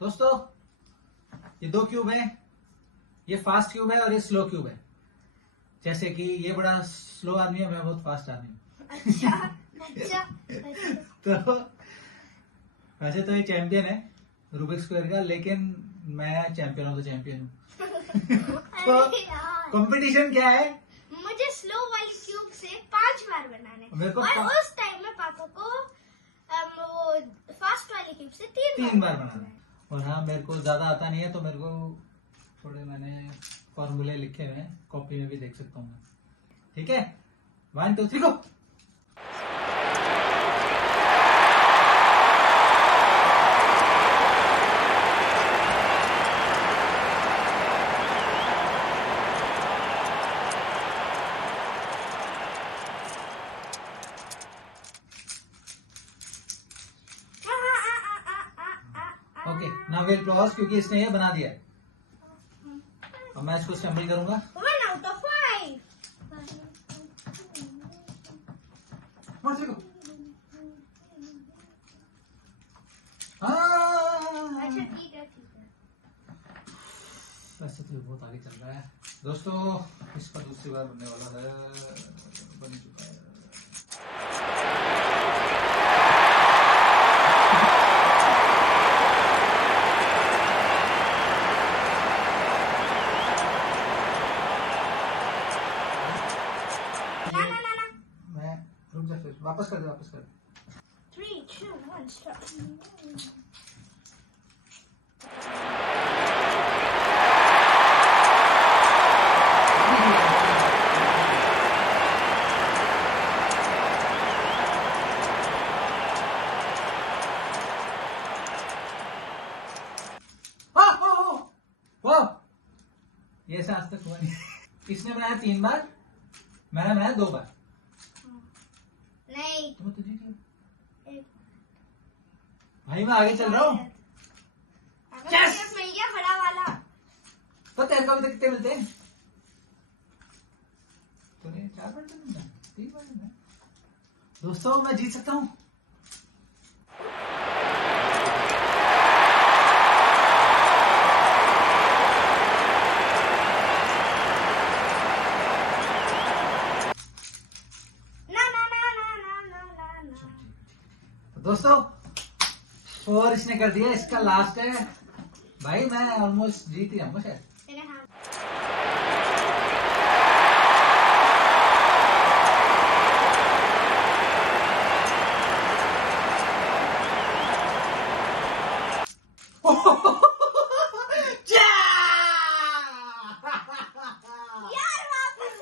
दोस्तों ये दो क्यूब है, ये फास्ट क्यूब है और ये स्लो क्यूब है। जैसे कि ये बड़ा स्लो आदमी है, मैं बहुत फास्ट आदमी हूँ। अच्छा। तो वैसे तो ये चैंपियन है रूबिक स्क्वायर का, लेकिन मैं चैंपियन ऑफ द चैंपियन हूँ। तो अरे यार, कंपटीशन क्या है? मुझे स्लो वाली क्यूब से 5 बार बनाने मेरे को और उस टाइम में पापा को वो फास्ट वाली क्यूब से 3 बार बनाना है। और हाँ, मेरे को ज्यादा आता नहीं है तो मेरे को थोड़े मैंने फॉर्मूले लिखे हुए हैं, कॉपी में भी देख सकता हूँ मैं। ठीक है, 1 2 3 गो। ओके, नाउ विल पॉज क्योंकि इसने ये बना दिया है। अब मैं इसको असेंबल करूंगा। 1 out of 5। 1 2 3 गो। हाँ, अच्छा ठीक है ठीक है। वैसे तो ये बहुत आगे चल रहा है दोस्तों। इसका दूसरी बार बनने वाला है, बन चुका है। मैं रुक जा, फिर वापस कर दे। 3 2 1 स्टार्ट। ये ऐसा आज तक हुआ नहीं। इसने बनाया 3 बार, मैंने बनाया 2 बार। नहीं, तुम तो जीत गए एक भाई, मैं आगे चल रहा हूँ। Yes! मिल गया बड़ा वाला। तो तेरे को अभी तक कितने मिलते हैं? तूने 4 बार तो नहीं बनाया, 3 बार बनाया। दोस्तों मैं जीत सकता हूँ। दोस्तों 4 इसने कर दिया, इसका लास्ट है भाई। मैं ऑलमोस्ट जीत ही जाऊंगा शायद।